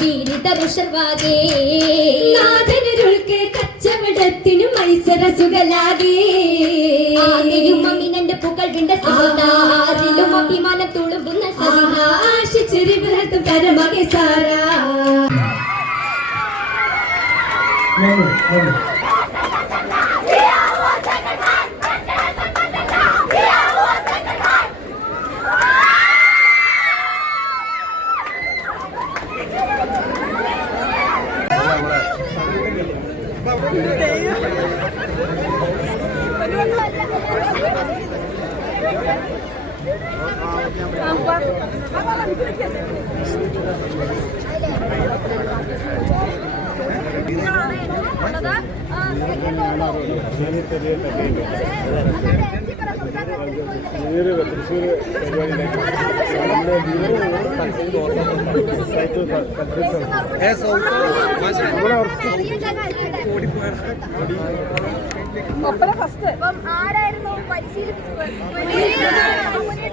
ബീരിതരുഷർവാകേ നാഥനരുൾക്ക് കച്ചവടത്തിനു മത്സര സുഖലാകേ പുകൾ വിണ്ട സഹിതാരിലും അഭിമാനം തുളുമ്പുന്ന സഹിത ആശിച്ചൊരു ബൃഹത്തും കരമകെ സാരാ തൃശ്ശൂർ തൃശ്ശൂർ നമ്മുടെ അപ്പം ആരായിരുന്നു പരിശീലിപ്പിച്ചത് മുനീർ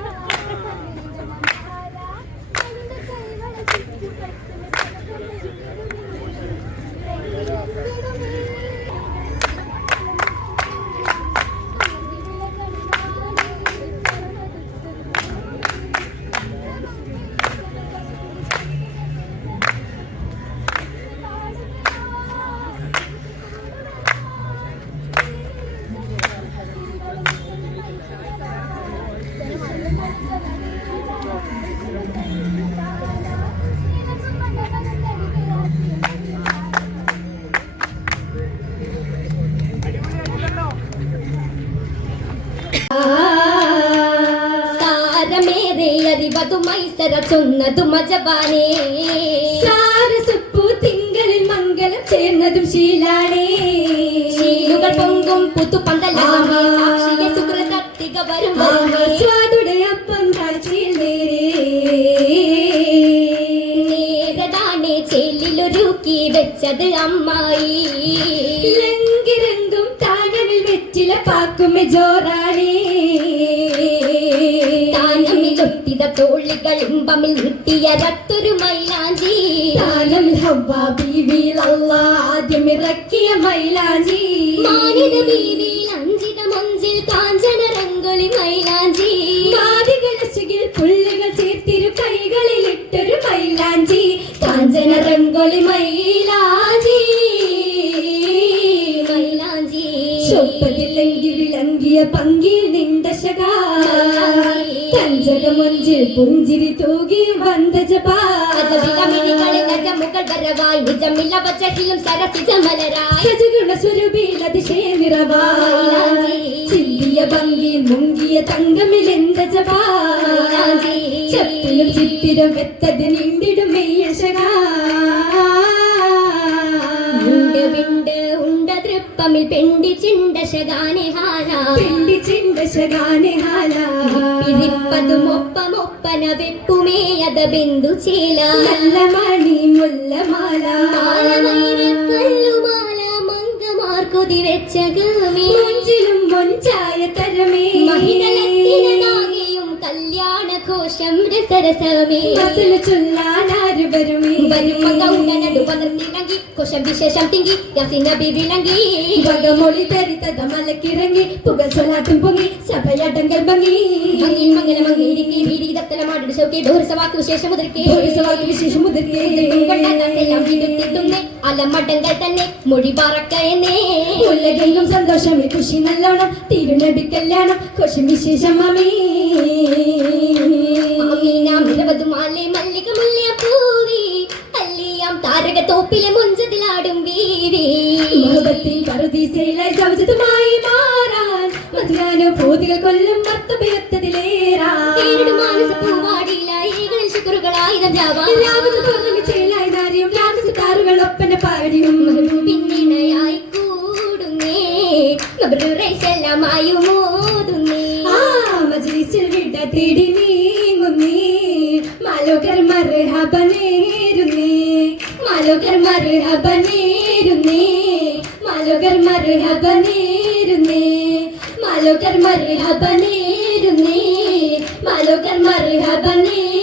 അറിവതു മൈസര ചൊന്നതു മജബാനേ. സാരസുപ്പു തിങ്കളിൽ മംഗലം ചേർന്നതും ശീലാണേ. ശീലുകൾ പൊങ്കും പുതുപന്തലാമേ സാക്ഷിയെ സുഹൃതത്തിക വരും വെച്ചത് അമ്മായി. എങ്കിലെന്തും താനമിൽ വെറ്റില പാക്കുമെ ജോറാണേ. താനമിലൊട്ടിത തോളികൾ ഇമ്പമിൽ നിർത്തിയ രത്തൊരു മൈലാഞ്ചി. താനമിൽ ഹവ്വ ബീവിയിൽ അല്ലാ ആദ്യം ഇറക്കിയ മൈലാഞ്ചി. മാനിത ബീവിയിൽ അഞ്ചിത മഞ്ചിൽ കാഞ്ചന രംഗോലി മൈലാഞ്ചി. മാതികളശികിൽ പുള്ളികൾ ചേർത്തിരു കൈകളിലിട്ടൊരു മൈലാഞ്ചി. കാഞ്ചന രംഗൊളി മൈലാഞ്ചി ചൊപ്പതില്ലെങ്കിൽ വിളങ്ങിയ പങ്കിൽ നിണ്ടശക കഞ്ചകമൊഞ്ചിൽ പുഞ്ചിരി തൂകി വന്ദജപാ സജഗുണ സ്വരൂപിലതിശയ നിറവായി. ചില്ലിയ ഭംഗി മുങ്ങിയ തങ്കമിലെന്ത ജപാ. ചപ്പിലും ചിത്തിരം വെത്തത് നിണ്ടിടും തൃപ്പമിൽ പെണ്ടി ചിണ്ടശകാനെ ഹാല പെണ്ടി ചിണ്ടശകാനെ ഹാല പിരിപ്പതുമൊപ്പമൊപ്പന വെപ്പുമേയത ബിന്ദു ചേല നല്ല മണി മുല്ലമാല. കല്ലുമാല മങ്കമാർക്കൊതി വെച്ച ഗമേ മുഞ്ചിലും മൊഞ്ചായ തരമേ ഘോഷം രസരസമേ. ചൊല്ലാനാര് വരുമേ വരുമ്പോ കൗണ്ടനടു പകർത്തിറങ്ങി കോശം വിശേഷം തിങ്കി യസിന ബിവിളങ്ങി വകമൊളി തരിത്തത മലക്കിറങ്ങി പുക സ്വലാത്തും പൊങ്ങി സഭയടങ്കൽ ഭംഗി. ഭംഗി മംഗല മംഗി ഇരിക്കി വീരീതത്തല മാടിട് ശോക്കി ഡോരസവാക്ക് വിശേഷം മുതിർക്കി. ഡോരസവാക്ക് വിശേഷം മുതിർക്കി. കൊണ്ടെല്ലാം വിടുത്തിട്ടുന്നേ അലമടങ്ങൾ തന്നെ മൊഴി പറക്കയെന്നേ ഉലകെങ്കും സന്തോഷമേ ഖുഷി നല്ലോണം തിരുനബി കല്യാണം ഖുഷി വിശേഷം മമ്മി അമീന മിരവതു മാലേ മല്ലിക മുല്ലപ്പൂ സ്വർഗത്തോപ്പിലെ മുഞ്ചതിലാടും വീതി. മാറാൻ മധുരാനുഭൂതികൾ കൊല്ലും മർത്തബയത്തതിലേറാൻ. ഏഴു മാനസ പൂവാടിയിലായി ഏകളിൽ ശുക്രുകളായിരം ജാവാ എല്ലാവരും പൗർണമിച്ചയിലായി നാരിയും രാമസിത്താറുകൾ ഒപ്പന പാടിയും. പിന്നിണയായി കൂടുന്നേ മബ്രൂറൈസെല്ലാമായി മോതുന്നേ ആ മജ്ലിസിൽ വിട തേടി നീങ്ങുന്നേ. മാലോകർ മർഹബ നേരുന്നേ മാലോകർ മരഹബ നേരുന്നേ മാലോകർ മരഹബ നേരുന്നേ മാലോകർ മരഹബ നേരുന്നേ മാലോകർ മരഹബ നേരുന്നേ